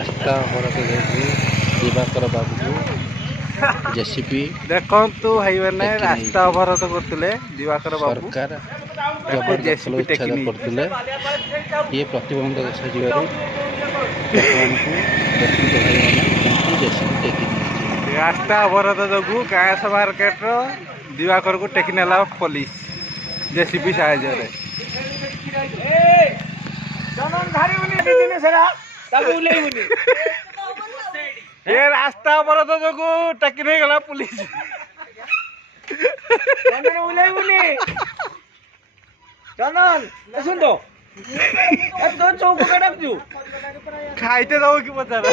ରାସ୍ତା ଅବରୋଧ ଯୋଗୁଁ ଦିବାକର ବାବୁକୁ ଜେସିପି ଦେଖନ୍ତୁ ଭାଇମାନେ ରାସ୍ତା ଅବରୋଧ କରୁଥିଲେ ଦିବାକର ବାବୁ ସରକାର ଜବରଦଖଲ ଉଚ୍ଛେଦ କରୁଥିଲେ। ଇଏ ପ୍ରତିବନ୍ଧକ ସାଜିବାରୁ ଲୋକମାନଙ୍କୁ ବ୍ୟକ୍ତିଗତ ଭାଇମାନେ ତାଙ୍କୁ ଜେସିପି ଟେକି ନେଇଛି। ରାସ୍ତା ଅବରୋଧ ଯୋଗୁଁ ଗାଁସ ମାର୍କେଟର ଦିବାକରକୁ ଟେକି ନେଲା ପୋଲିସ ଜେସିପି ସାହାଯ୍ୟରେ। ଏ ରାସ୍ତା ଅବରୋଧ ଯୋଗୁଁ ଟେକି ନେଇଗଲା ପୁଲିସ। ଖାଇତେ ଦବ କି ପଚାର